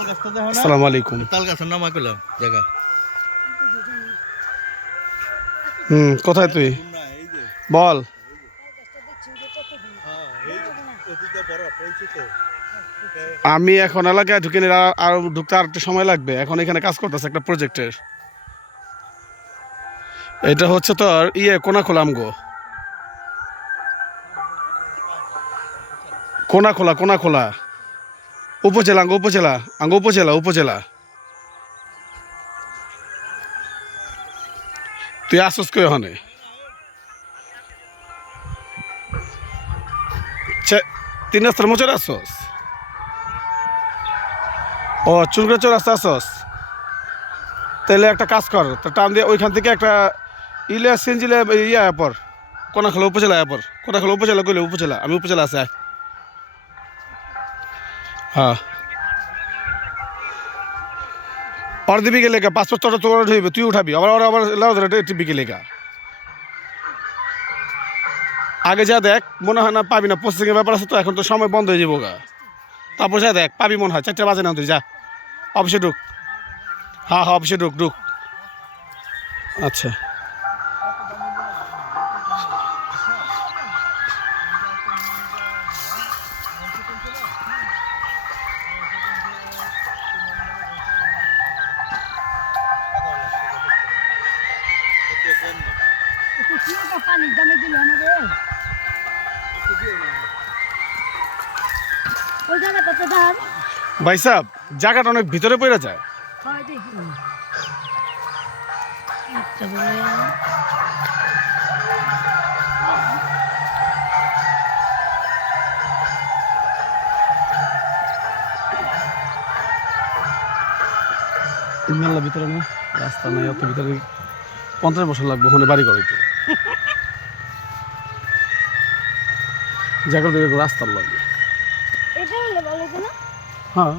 আসসালামু আলাইকুম। তাল গাছের নাম কইলাম জায়গা। কোথায় তুই বল? আমি এখন এলাকায় ঢুকিনি, আর ঢুকতে আর একটু সময় লাগবে। এখন এখানে কাজ করতেছে একটা প্রজেক্টের। এটা হচ্ছে তোর কোনাখোলা আমগো, কোনাখোলা উপজেলা, উপজেলা। তুই আসস কই ওখানে? 3 রাস্তার মোচে আসস? ও চুনগড়া চৌরাস্তা আসস? তাহলে একটা কাজ কর, টান দিয়ে ওইখান থেকে একটা সিনজিলে পর কোনাখোলা উপজেলা কোনাখোলা উপজেলা কইলে উপজেলা, আমি উপজেলা আছে। হ্যাঁ ওর দিবি গেলে পাসপোর্ট তোর উঠাইবে, তুই উঠাবি আবার টিপি লেখা। আগে যা দেখ, মনে হয় না পাবি না, প্রসেসিংয়ের ব্যাপার আছে তো, এখন তো সময় বন্ধ হয়ে যাবো গা। তারপর যা দেখ পাবি মনে হয়, 4টা বাজে না তুই যা অফিসে ঢুক। হ্যাঁ অফিসে ঢুক। আচ্ছা ভাই সাহেব, জায়গাটা অনেক ভিতরে পড়ে যায়। মেলা ভিতরে না, রাস্তা নাই অত ভিতরে, 50 বছর লাগবে ওখানে বাড়ি করাইতে। জায়গা থেকে রাস্তার লাগবে। হ্যাঁ